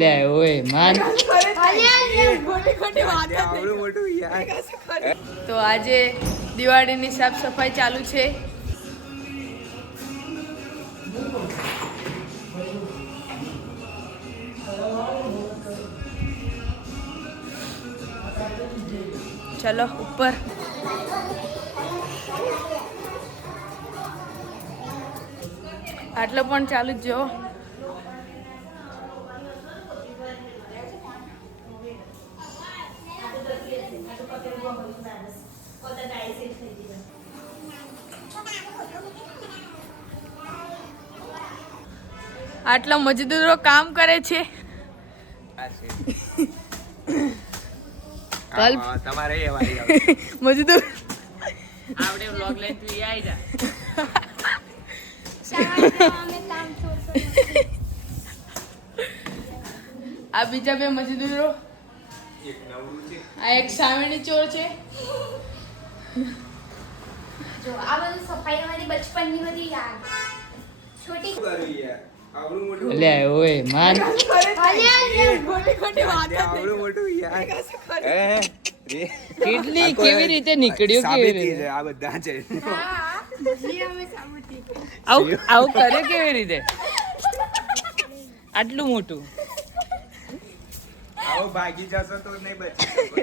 લે ઓય માન તો આજે દિવાળીની સાફ સફાઈ ચાલુ છે. ચલો ઉપર. આટલો પણ ચાલુ જ જો. આટલા મજદૂરો કામ કરે છે. તમારે મજદૂર આવડે વ્લોગ લઈને તું આવી જા. આ બીજા બે મજદૂરો. આ એક સામેની ચોર છે. જો આ બધું સફાઈ અમારી બચપનની બધી યાદ છોટી લે ઓય માન કેટલી કેવી રીતે નીકળ્યું કેવી રીતે આ બધા છે આવું કરે કેવી રીતે આટલું મોટું આવો ભાગી જશો તો નહીં બચી શકો.